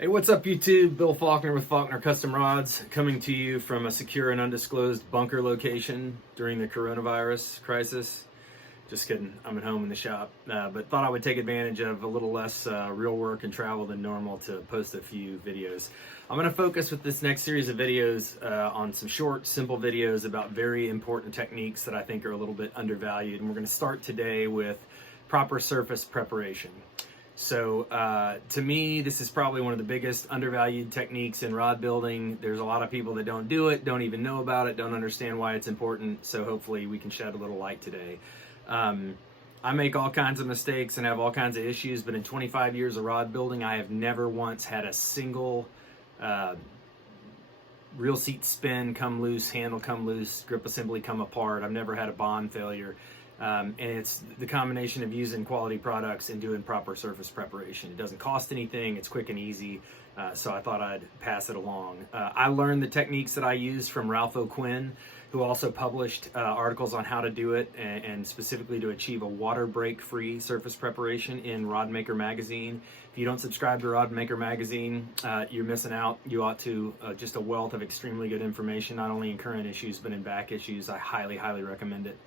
Hey, what's up YouTube? Bill Faulkner with Faulkner Custom Rods, coming to you from a secure and undisclosed bunker location during the coronavirus crisis. Just kidding, I'm at home in the shop, but thought I would take advantage of a little less real work and travel than normal to post a few videos. I'm going to focus with this next series of videos on some short, simple videos about very important techniques that I think are a little bit undervalued. And we're going to start today with proper surface preparation. So to me, this is probably one of the biggest undervalued techniques in rod building. There's a lot of people that don't do it, don't even know about it, don't understand why it's important. So hopefully we can shed a little light today. I make all kinds of mistakes and have all kinds of issues, but in 25 years of rod building, I have never once had a single reel seat spin come loose, handle come loose, grip assembly come apart. I've never had a bond failure. And it's the combination of using quality products and doing proper surface preparation. It doesn't cost anything, it's quick and easy, so I thought I'd pass it along. I learned the techniques that I use from Ralph O'Quinn, who also published articles on how to do it, and specifically to achieve a water break free surface preparation in Rod Maker Magazine. If you don't subscribe to Rod Maker Magazine, you're missing out. You ought to. Just a wealth of extremely good information, not only in current issues, but in back issues. I highly, highly recommend it.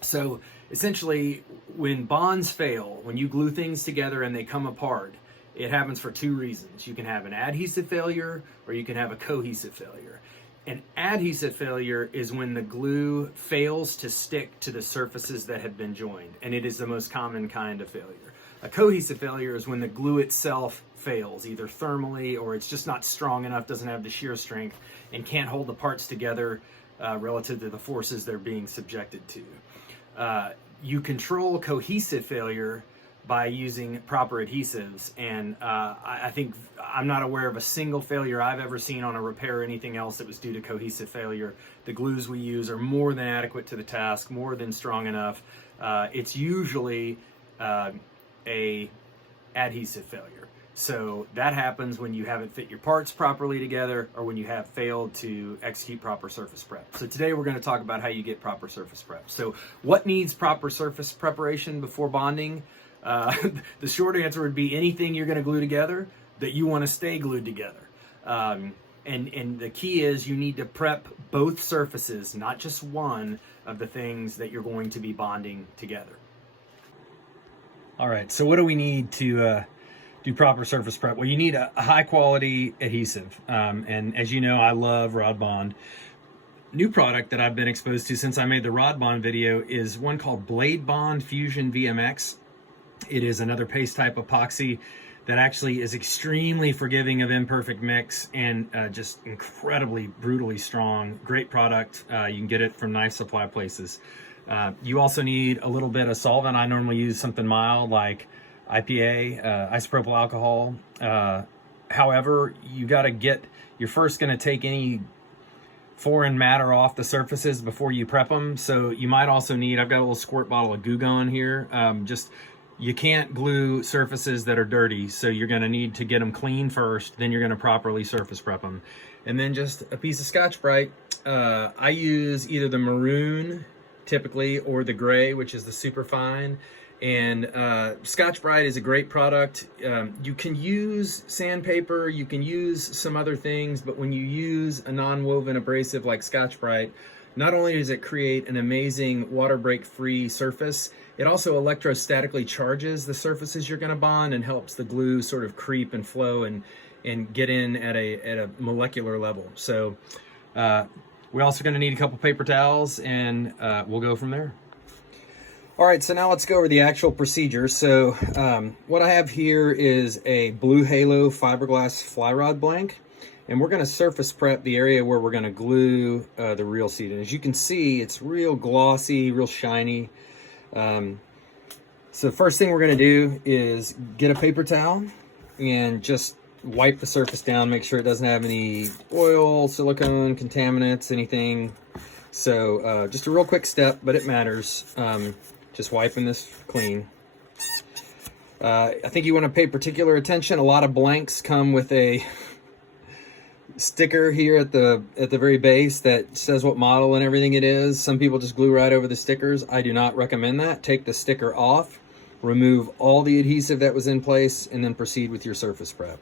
So essentially, when bonds fail, when you glue things together and they come apart, it happens for two reasons. You can have an adhesive failure or you can have a cohesive failure. An adhesive failure is when the glue fails to stick to the surfaces that have been joined, and it is the most common kind of failure. A cohesive failure is when the glue itself fails, either thermally or it's just not strong enough, doesn't have the shear strength, and can't hold the parts together relative to the forces they're being subjected to. You control cohesive failure by using proper adhesives, and I think I'm not aware of a single failure I've ever seen on a repair or anything else that was due to cohesive failure. The glues we use are more than adequate to the task, more than strong enough. It's usually a adhesive failure. So that happens when you haven't fit your parts properly together or when you have failed to execute proper surface prep. So today we're going to talk about how you get proper surface prep. So what needs proper surface preparation before bonding? The short answer would be anything you're going to glue together that you want to stay glued together. And the key is you need to prep both surfaces, not just one of the things that you're going to be bonding together. All right, so what do we need to do proper surface prep? Well, you need a high quality adhesive. And as you know, I love Rod Bond. New product that I've been exposed to since I made the Rod Bond video is one called Blade Bond Fusion VMX. It is another paste type epoxy that actually is extremely forgiving of imperfect mix and just incredibly brutally strong. Great product. You can get it from nice supply places. You also need a little bit of solvent. I normally use something mild like IPA, isopropyl alcohol. However, you're first going to take any foreign matter off the surfaces before you prep them. So you might also need, I've got a little squirt bottle of Goo Gone here. You can't glue surfaces that are dirty. So you're going to need to get them clean first, then you're going to properly surface prep them. And then just a piece of Scotch-Brite. I use either the maroon typically or the gray, which is the super fine. And Scotch-Brite is a great product. You can use sandpaper, you can use some other things, but when you use a non-woven abrasive like Scotch-Brite, not only does it create an amazing water break free surface, it also electrostatically charges the surfaces you're going to bond and helps the glue sort of creep and flow and get in at a molecular level. So we're also going to need a couple paper towels, and we'll go from there. All right, so now let's go over the actual procedure. So what I have here is a Blue Halo fiberglass fly rod blank, and we're going to surface prep the area where we're going to glue the reel seat. And as you can see, it's real glossy, real shiny. So the first thing we're going to do is get a paper towel and just wipe the surface down, make sure it doesn't have any oil, silicone, contaminants, anything. So just a real quick step, but it matters. Just wiping this clean. I think you want to pay particular attention. A lot of blanks come with a sticker here at the very base that says what model and everything it is. Some people just glue right over the stickers. I do not recommend that. Take the sticker off remove all the adhesive that was in place, and then proceed with your surface prep.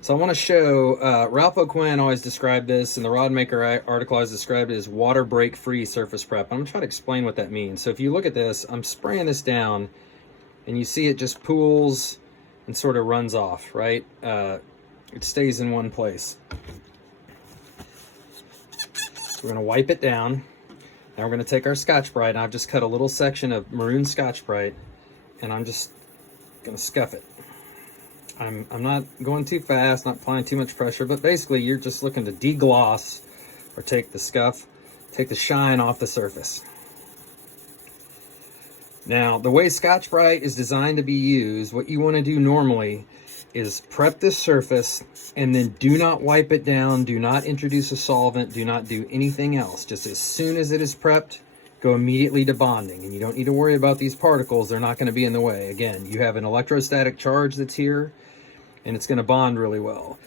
So I want to show, Ralph O'Quinn always described this, and the Rod Maker article always described it as water break free surface prep. I'm going to try to explain what that means. So if you look at this, I'm spraying this down, and you see it just pools and sort of runs off, right? It stays in one place. So we're going to wipe it down. Now we're going to take our Scotch-Brite, and I've just cut a little section of maroon Scotch-Brite, and I'm just going to scuff it. I'm not going too fast, not applying too much pressure, but basically you're just looking to degloss or take the scuff, take the shine off the surface. Now, the way Scotch-Brite is designed to be used, what you want to do normally is prep this surface and then do not wipe it down, do not introduce a solvent, do not do anything else. Just as soon as it is prepped, go immediately to bonding. And you don't need to worry about these particles, they're not going to be in the way. Again, you have an electrostatic charge that's here, and it's going to bond really well.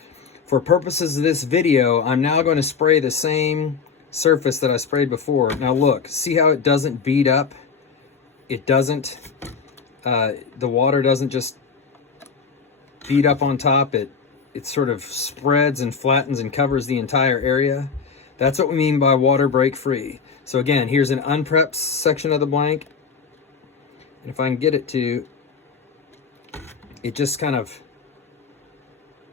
For purposes of this video, I'm now going to spray the same surface that I sprayed before. Now look, see how it doesn't bead up? It doesn't, the water doesn't just bead up on top. It sort of spreads and flattens and covers the entire area. That's what we mean by water break free. So again, here's an unprepped section of the blank. And if I can get it to, it just kind of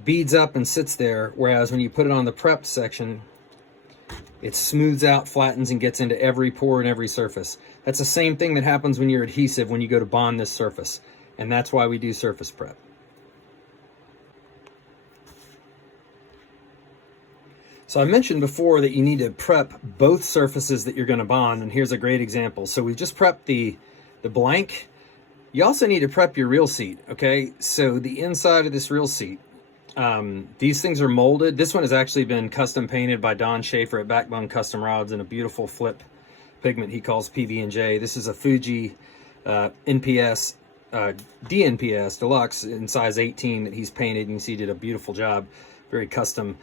beads up and sits there, whereas when you put it on the prepped section, it smooths out, flattens, and gets into every pore and every surface. That's the same thing that happens when you're adhesive when you go to bond this surface. And that's why we do surface prep. So I mentioned before that you need to prep both surfaces that you're going to bond, and here's a great example. So we just prepped the blank. You also need to prep your reel seat, okay? So the inside of this reel seat, these things are molded. This one has actually been custom painted by Don Schaefer at Backbone Custom Rods in a beautiful flip pigment he calls PB&J. This is a Fuji NPS, DNPS Deluxe in size 18 that he's painted, and you see he did a beautiful job, very custom.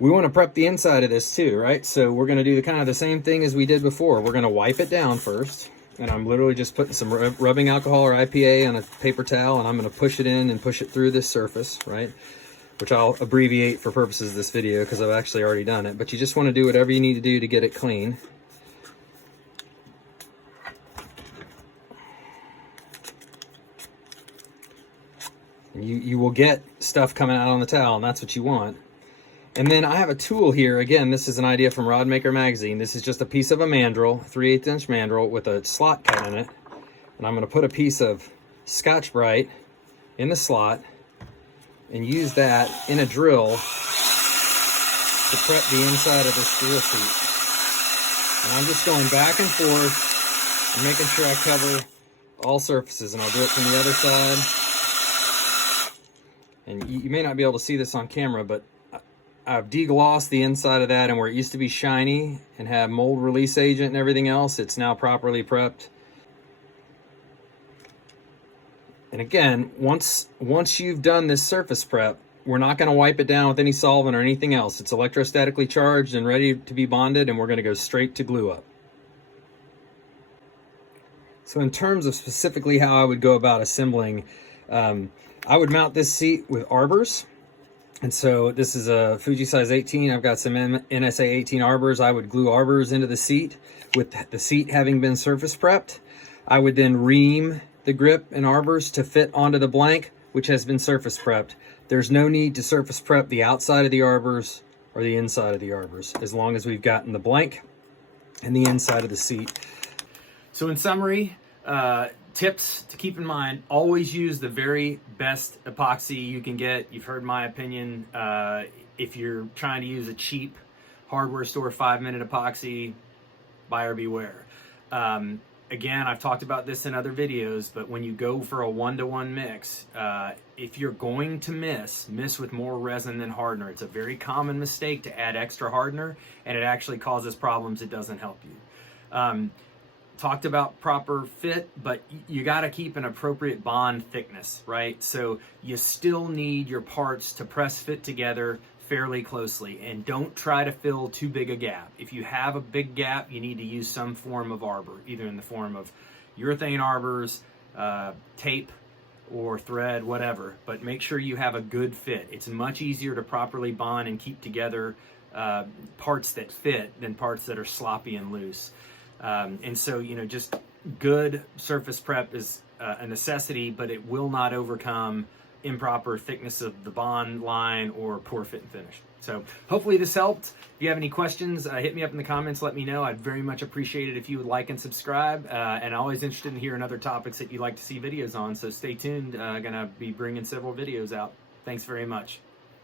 We want to prep the inside of this too, right? So we're going to do kind of the same thing as we did before. We're going to wipe it down first, and I'm literally just putting some rubbing alcohol or IPA on a paper towel, and I'm going to push it in and push it through this surface, right? Which I'll abbreviate for purposes of this video because I've actually already done it, but you just want to do whatever you need to do to get it clean. And you will get stuff coming out on the towel, and that's what you want. And then I have a tool here. Again, this is an idea from Rod Maker Magazine. This is just a piece of a mandrel, 3/8 inch mandrel with a slot cut in it. And I'm going to put a piece of Scotch-Brite in the slot and use that in a drill to prep the inside of this reel seat. And I'm just going back and forth and making sure I cover all surfaces. And I'll do it from the other side. And you may not be able to see this on camera, but I've deglossed the inside of that, and where it used to be shiny and have mold release agent and everything else, it's now properly prepped. And again, once you've done this surface prep, we're not going to wipe it down with any solvent or anything else. It's electrostatically charged and ready to be bonded, and we're going to go straight to glue up. So in terms of specifically how I would go about assembling, I would mount this seat with arbors. And so this is a Fuji size 18. I've got some NSA 18 arbors. I would glue arbors into the seat. With the seat having been surface prepped, I would then ream the grip and arbors to fit onto the blank, which has been surface prepped. There's no need to surface prep the outside of the arbors or the inside of the arbors, as long as we've gotten the blank and the inside of the seat. So in summary, tips to keep in mind: always use the very best epoxy you can get. You've heard my opinion. If you're trying to use a cheap hardware store 5-minute epoxy, buyer beware. Again, I've talked about this in other videos, but when you go for a 1-to-1 mix, if you're going to miss with more resin than hardener. It's a very common mistake to add extra hardener, and it actually causes problems. It doesn't help you. Talked about proper fit, but you got to keep an appropriate bond thickness, right? So you still need your parts to press fit together fairly closely, and don't try to fill too big a gap. If you have a big gap, you need to use some form of arbor, either in the form of urethane arbors, tape, or thread, whatever, but make sure you have a good fit. It's much easier to properly bond and keep together parts that fit than parts that are sloppy and loose. And so, just good surface prep is a necessity, but it will not overcome improper thickness of the bond line or poor fit and finish. So hopefully this helped. If you have any questions, hit me up in the comments, let me know. I'd very much appreciate it if you would like and subscribe. And always interested in hearing other topics that you'd like to see videos on. So stay tuned. Gonna be bringing several videos out. Thanks very much.